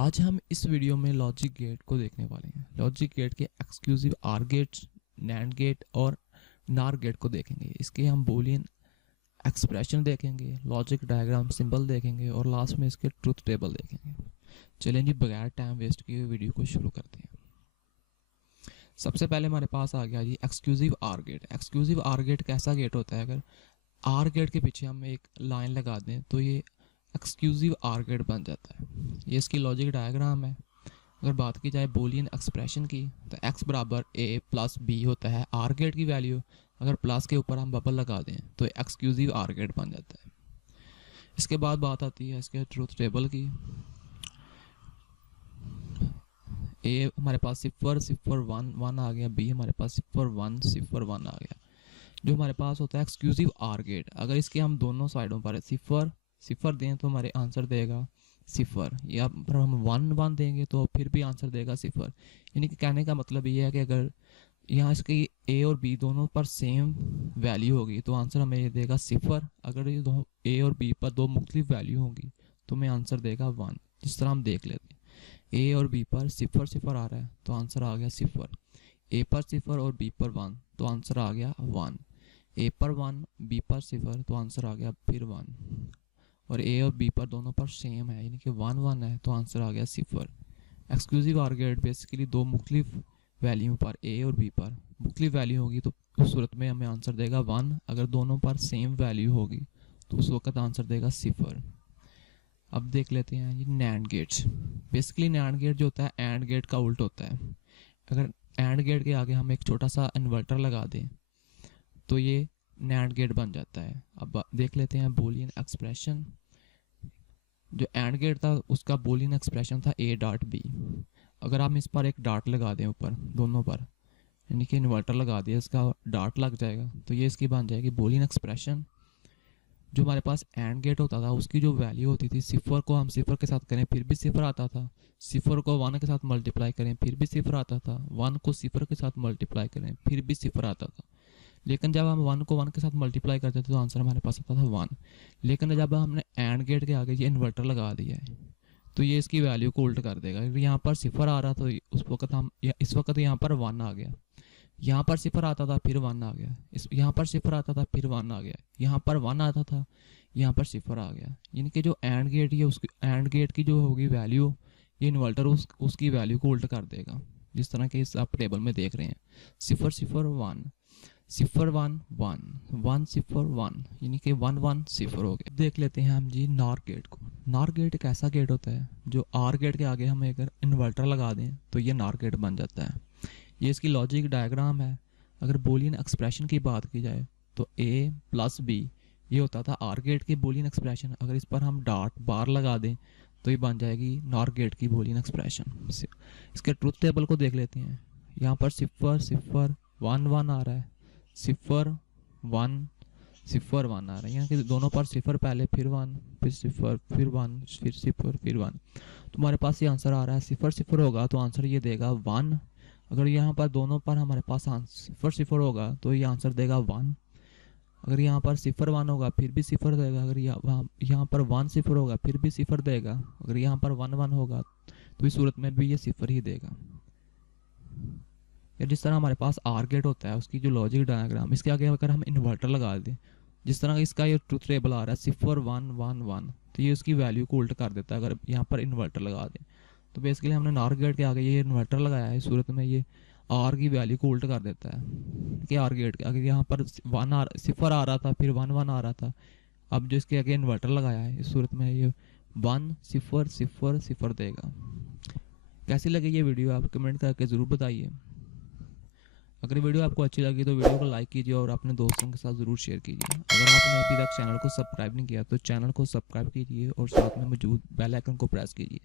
आज हम इस वीडियो में लॉजिक गेट को देखने वाले हैं। लॉजिक गेट के exclusive OR gates, NAND gate और नार गेट को देखेंगे। इसके हम बूलियन एक्सप्रेशन देखेंगे, लॉजिक डायग्राम सिंबल देखेंगे और लास्ट में इसके ट्रुथ टेबल देखेंगे। चलें जी, बगैर टाइम वेस्ट किए वीडियो को शुरू करते हैं। सबसे पहले हमारे पास आ गया जी exclusive OR gate. Exclusive OR gate कैसा गेट होता है? अगर आर गेट के पीछे हम एक लाइन लगा दें तो ये एक्सक्लूसिव आर गेट बन जाता है। ये इसकी लॉजिक डायग्राम है। अगर बात की जाए बूलियन एक्सप्रेशन की तो x बराबर a प्लस b होता है आर गेट की वैल्यू। अगर प्लस के ऊपर हम बबल लगा दें तो एक्सक्लूसिव आर गेट बन जाता है। इसके बाद बात आती है इसके ट्रूथ टेबल की। a हमारे पास 0 0 1 1 आ गया, b हमारे पास 0 1 0 1 आ गया। जो हमारे पास होता है एक्सक्लूसिव आर गेट, अगर इसके हम दोनों साइडों पर 0 0 दें तो हमारे आंसर देगा 0, या पर हम 1 1 देंगे तो फिर भी आंसर देगा 0। यानी कि कहने का मतलब ये है कि अगर यहाँ इसकी a और b दोनों पर सेम वैल्यू होगी तो आंसर हमें ये देगा 0। अगर ये दो a और b पर दो मुख्तलिफ वैल्यू होगी तो हमें आंसर देगा 1। जिस तरह हम देख लेते हैं, a और b पर 0 0 आ रहा है तो आंसर आ गया 0, a पर 0 और b पर 1 तो आंसर आ गया 1, a पर 1 b पर 0 तो आंसर आ गया फिर 1, और a और b पर दोनों पर सेम है यानी कि 1 1 है तो आंसर आ गया 0। एक्सक्लूसिव आर गेट बेसिकली दो मुख्तलिफ वैल्यू पर a और b पर मुख्तलिफ वैल्यू होगी तो उस सूरत में हमें आंसर देगा 1। अगर दोनों पर सेम वैल्यू होगी तो उस वक्त आंसर देगा 0। अब देख लेते हैं ये NAND gates. Basically NAND gate जो होता है एंड गेट का उल्ट होता है। अगर एंड गेट के आगे हम एक छोटा सा इन्वर्टर लगा दें तो ये नैंड गेट बन जाता है। अब देख लेते हैं बूलियन एक्सप्रेशन। जो एंड गेट था उसका बूलियन एक्सप्रेशन था a डॉट b। अगर हम इस पर एक डॉट लगा दें ऊपर दोनों पर, यानी कि इन्वर्टर लगा दिया, इसका डॉट लग जाएगा तो ये इसकी बन जाएगी बूलियन एक्सप्रेशन। जो हमारे पास एंड गेट होता था उसकी जो वैल्यू होती थी 0 को हम 0 के साथ करें फिर भी 0 आता था, 0 को 1 के साथ मल्टीप्लाई करें फिर भी 0 आता था, 1 को 0 के साथ मल्टीप्लाई करें फिर भी 0 आता था। लेकिन जब हम 1 को 1 के साथ मल्टीप्लाई करते थे तो आंसर हमारे पास आता था 1। लेकिन जब हमने एंड गेट के आगे ये इन्वर्टर लगा दिया है तो ये इसकी वैल्यू को उल्ट कर देगा। यहाँ पर 0 आ रहा तो उस वक्त हम इस वक्त यहाँ पर 1 आ गया, यहाँ पर 0 आता था फिर 1 आ गया, यहाँ पर 0 आता था फिर 1 आ गया, यहाँ पर 1 आता था यहाँ पर 0 आ गया। यानी कि जो एंड गेट है उसकी एंड गेट की जो होगी वैल्यू, ये इन्वर्टर उसकी वैल्यू को उल्ट कर देगा। जिस तरह के इस आप टेबल में देख रहे हैं 0 0 1 0 1 1 1 0 1, यानी कि 1 1 0 हो गया। देख लेते हैं हम जी नार गेट को। नार गेट एक ऐसा गेट होता है जो आर गेट के आगे हम अगर इन्वर्टर लगा दें तो ये नार गेट बन जाता है। ये इसकी लॉजिक डायग्राम है। अगर बूलियन एक्सप्रेशन की बात की जाए तो a प्लस b ये होता था आर गेट की बूलियन एक्सप्रेशन। अगर इस पर हम डॉट बार लगा दें तो ये बन जाएगी नॉर गेट की बूलियन एक्सप्रेशन। इसके ट्रुथ टेबल को देख लेते हैं। यहाँ पर 0 0 1 1 आ रहा है, 0 1 0 1 आ रहा है, यहाँ के दोनों पर 0 पहले फिर 1 फिर 0 फिर 1 फिर 0 फिर 1। तुम्हारे पास ये आंसर आ रहा है 0 0 होगा तो आंसर ये देगा 1। अगर यहाँ पर दोनों पर हमारे पास 0 0 होगा तो ये आंसर देगा 1। अगर यहाँ पर 0 1 होगा फिर भी 0 देगा। अगर यहाँ पर 1 0 होगा फिर भी 0 देगा। अगर यहाँ पर 1 1 होगा तो इस सूरत में भी ये 0 ही देगा। या जिस तरह हमारे पास आर गेट होता है उसकी जो लॉजिक डायग्राम, इसके आगे अगर हम इन्वर्टर लगा दें, जिस तरह इसका ये ट्रूथ टेबल आ रहा है 0 1 1 1, तो ये उसकी वैल्यू को उल्ट कर देता है अगर यहाँ पर इन्वर्टर लगा दें। तो बेसिकली हमने नार गेट के आगे ये इन्वर्टर लगाया है, इस सूरत में ये आर की वैल्यू को उल्ट कर देता है कि आर गेट के आगे यहाँ पर 0 आ रहा था फिर 1 1 आ रहा था। अब जो इसके आगे इन्वर्टर लगाया है इस सूरत में ये 1 0 0 0 देगा। कैसी लगी ये वीडियो आप कमेंट करके ज़रूर बताइए। अगर वीडियो आपको अच्छी लगी तो वीडियो को लाइक कीजिए और अपने दोस्तों के साथ ज़रूर शेयर कीजिए। अगर आपने अभी तक चैनल को सब्सक्राइब नहीं किया तो चैनल को सब्सक्राइब कीजिए और साथ में मौजूद बेल आइकन को प्रेस कीजिए